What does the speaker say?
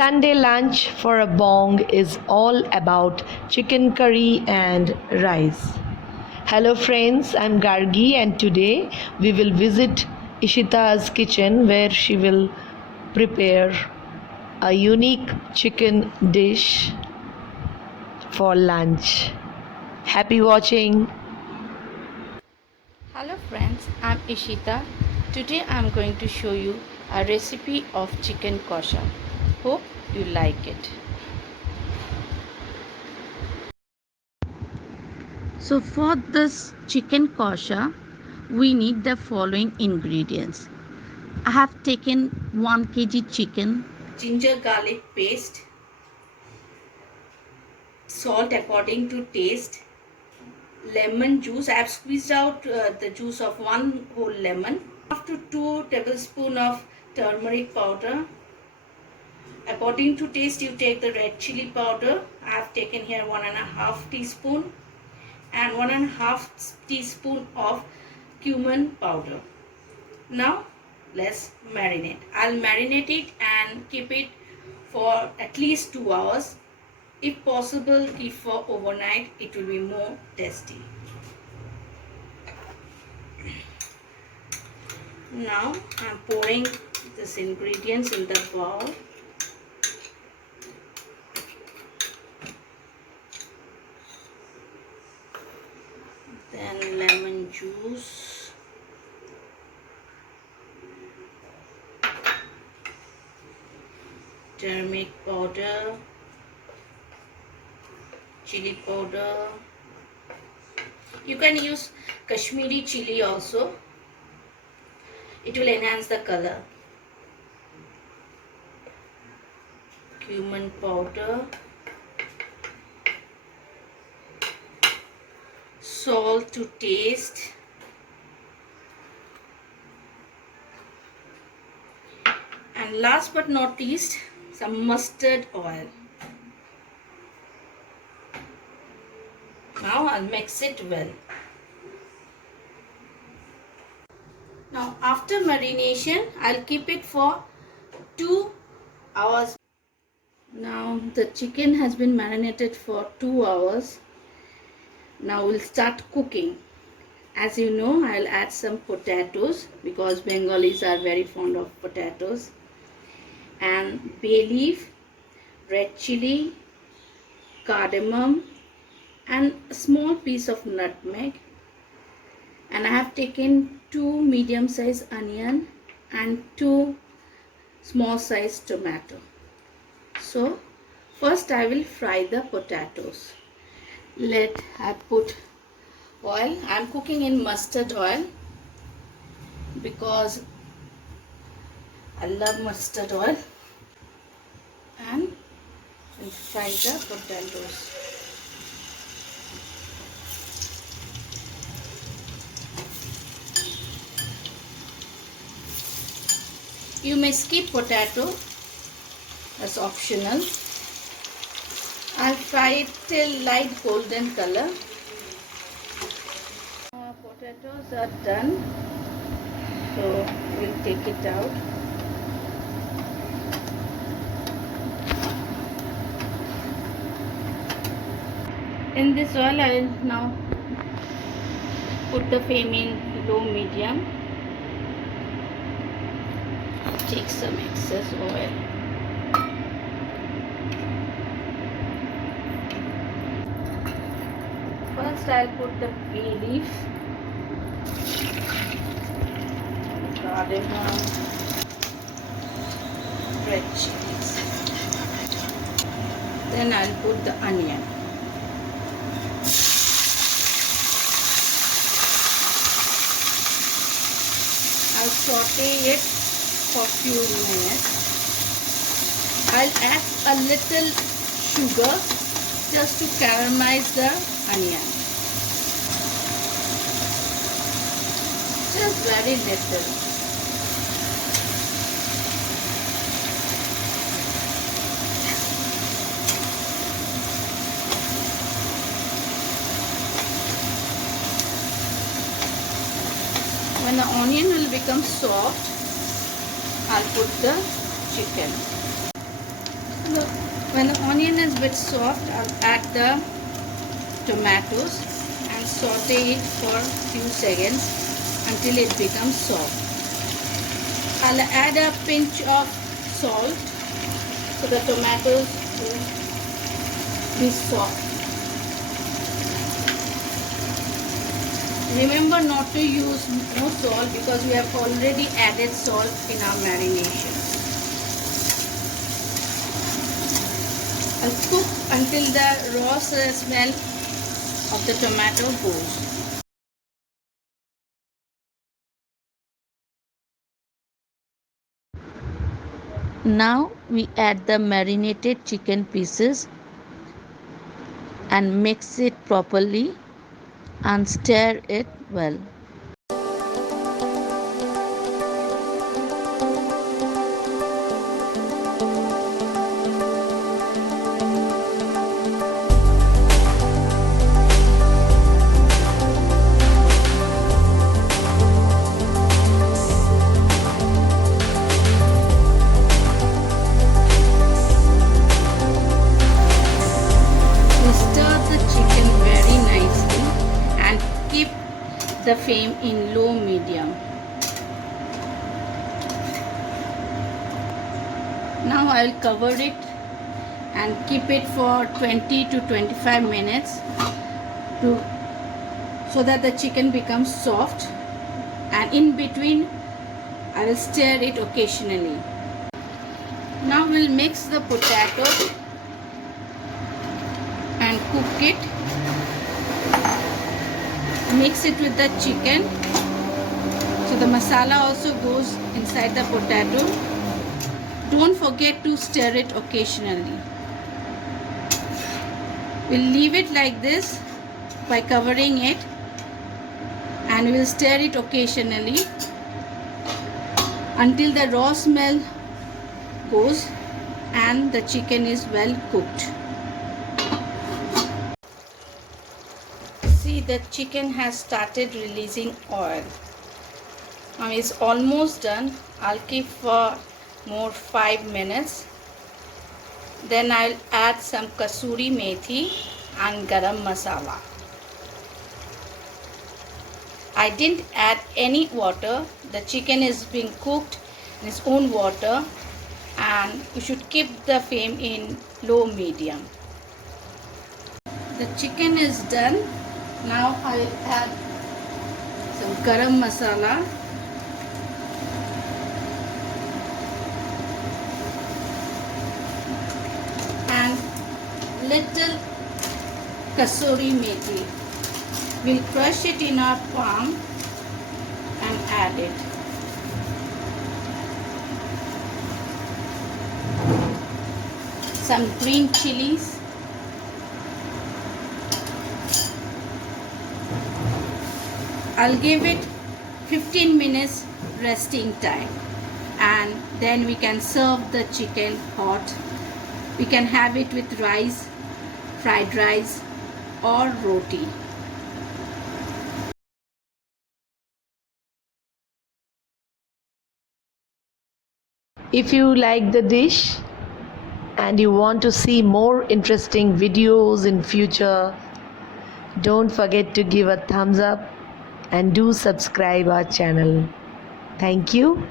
Sunday lunch for a bong is all about chicken curry and rice. Hello friends, I'm Gargi and today we will visit Ishita's kitchen where she will prepare a unique chicken dish for lunch. Happy watching. Hello friends, I'm Ishita. Today I'm going to show you a recipe of chicken kosha. Hope you like it. So for this chicken kosha, we need the following ingredients. I have taken 1 kg chicken, ginger garlic paste, salt according to taste, lemon juice. I have squeezed out the juice of 1 whole lemon, up to 2 tablespoons of turmeric powder. According to taste, you take the red chili powder. I have taken here 1.5 teaspoon and 1.5 teaspoon of cumin powder. Now let's marinate. I'll marinate it and keep it for at least 2 hours. If possible, keep for overnight. It will be more tasty. Now I'm pouring these ingredients in the bowl. Then lemon juice, turmeric powder, chili powder. You can use Kashmiri chili also. It will enhance the color. Cumin powder, salt to taste, and last but not least, some mustard oil. Now I'll mix it well. Now after marination, I'll keep it for 2 hours. Now the chicken has been marinated for 2 hours. Now we'll start cooking. As you know, I'll add some potatoes because Bengalis are very fond of potatoes, and bay leaf, red chili, cardamom, and a small piece of nutmeg. And I have taken 2 medium-sized onion and 2 small-sized tomato. So first I will fry the potatoes. I put oil. I'm cooking in mustard oil because I love mustard oil, and fry the potatoes. You may skip potato, that's optional. I'll fry it till light golden color. Our potatoes are done, so we'll take it out. In this oil, I will now put the flame in low medium. Take some excess oil. First I'll put the bay leaf, cardamom, red chilies. Then I'll put the onion. I'll saute it for few minutes. I'll add a little sugar just to caramelize the onion. Just very little. When the onion will become soft, I'll put the chicken. So when the onion is a bit soft, I'll add the tomatoes and saute it for a few seconds until it becomes soft. I'll add a pinch of salt so the tomatoes will be soft. Remember not to use more salt because we have already added salt in our marination. I'll cook until the raw smell of the tomato goes. Now we add the marinated chicken pieces and mix it properly and stir it well. The flame in low medium. Now I will cover it and keep it for 20 to 25 minutes so that the chicken becomes soft, and in between I will stir it occasionally. Now we'll mix the potato and cook it. Mix it with the chicken so the masala also goes inside the potato. Don't forget to stir it occasionally. We'll leave it like this by covering it, and we'll stir it occasionally until the raw smell goes and the chicken is well cooked. See, the chicken has started releasing oil. Now it's almost done. I'll keep for more 5 minutes. Then I'll add some kasuri methi and garam masala. I didn't add any water. The chicken is being cooked in its own water, and you should keep the flame in low medium. The chicken is done. Now I'll add some garam masala and little kasuri methi. We'll crush it in our palm and add it. Some green chilies. I'll give it 15 minutes resting time, and then we can serve the chicken hot. We can have it with rice, fried rice or roti. If you like the dish and you want to see more interesting videos in future, don't forget to give a thumbs up and do subscribe our channel. Thank you.